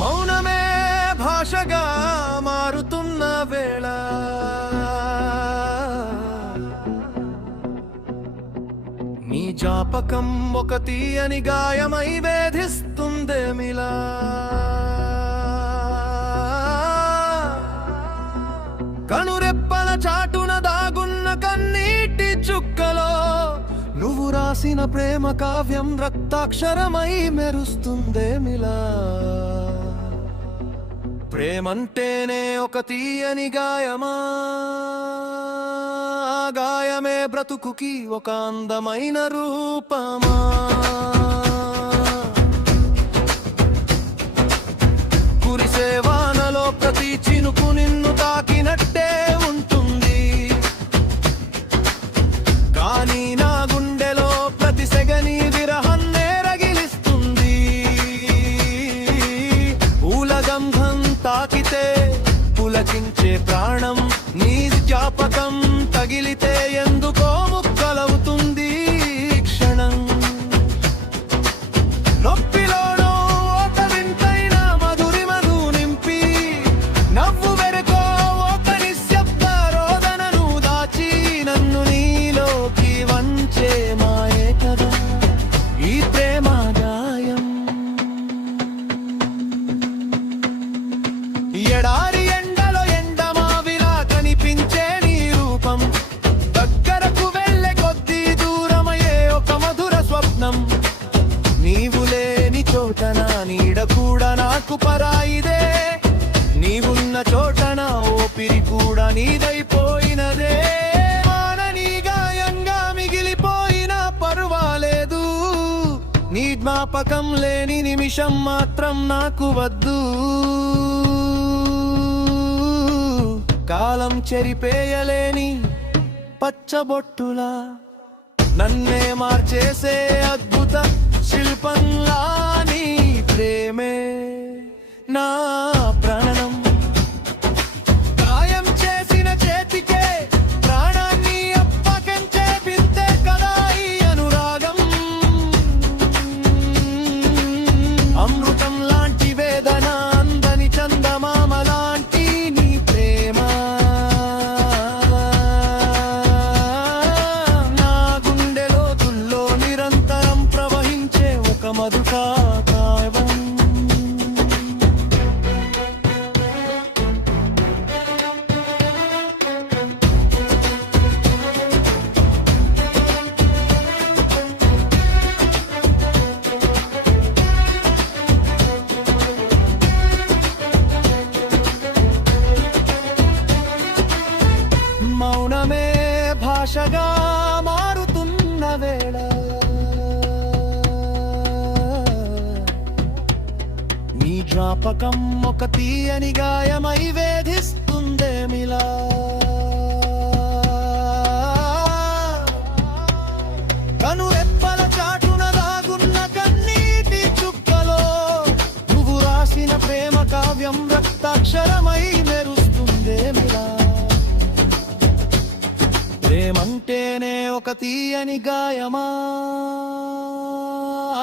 మౌనమే భాషగా మారుతున్న వేళ నీ జ్ఞాపకం ఒక తీయని గాయమై వేధిస్తుందేమిలా. కనురెప్పల చాటున దాగున్న కన్నీటి చుక్కలో నువ్వు రాసిన ప్రేమ కావ్యం రక్తాక్షరమై మెరుస్తుందేమిలా. ప్రేమంటేనే ఒక తీయని గాయమా, గాయమే బ్రతుకుకి ఒక అందమైన రూపమా. కురిసే వానలో ప్రతి చినుకు నిన్ను తాకినట్టే ఉంటుంది, కానీ నా గుండెలో ప్రతి సెగని విరహన్నే రగిలిస్తుంది. పూలగంధం తాకితే పులకించే ప్రాణం, నీ జ్ఞాపకం తగిలితే ఎందుకో ముక్కలవుతుంది క్షణం. నొప్పిలోనో ఒక వింతైన మధురిమను నింపి, నవ్వు వెనుకో ఒక నిశ్శబ్ద రోదనను దాచి, నన్ను నీలోకి వంచే మాయే కదా ఈ ప్రేమ గాయం. ఎడారి ఎండలో ఎండమావిలా కనిపించే నీ రూపం, దగ్గరకు వెళ్ళే కొద్దీ దూరమయ్యే ఒక మధుర స్వప్నం. నీవు లేని చోట నా నీడ కూడా నాకు పరాయిదే, నీవున్న చోట నా ఊపిరి కూడా నీదైపోయినదే. మానని గాయంగా మిగిలిపోయినా పర్వాలేదు, నీ జ్ఞాపకం లేని నిమిషం మాత్రం నాకు వద్దు. కాలం చెరిపేయలేని పచ్చబొట్టులా నన్నే మార్చేసే అద్భుత శిల్పంలా నీ ప్రేమే నా ప్రాణం. గాయం చేసిన చేతికే ప్రాణాన్ని అప్పగించే వింతే కదా ఈ అనురాగం. అమృతం లాంటి వేదన, అందని చందమామ లాంటి నీ ప్రేమ. నా గుండె లోతుల్లో నిరంతరం ప్రవహించే ఒక మధుర కావ్యం. మౌనమే భాషగా మారుతున్న వేళ నీ జ్ఞాపకం ఒక తీయని గాయమై వేధిస్తుందేమిలా. కనురెప్పల చాటున దాగున్న కన్నీటి చుక్కలో నువ్వు రాసిన ప్రేమ కావ్యం రక్తాక్షరమై మెరుస్తుందేమిలా. ప్రేమంటేనే ఒక తీయని గాయమా,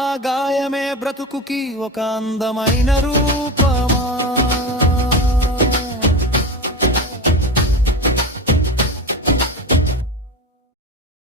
ఆ గాయమే బ్రతుకుకి ఒక అందమైన రూపం.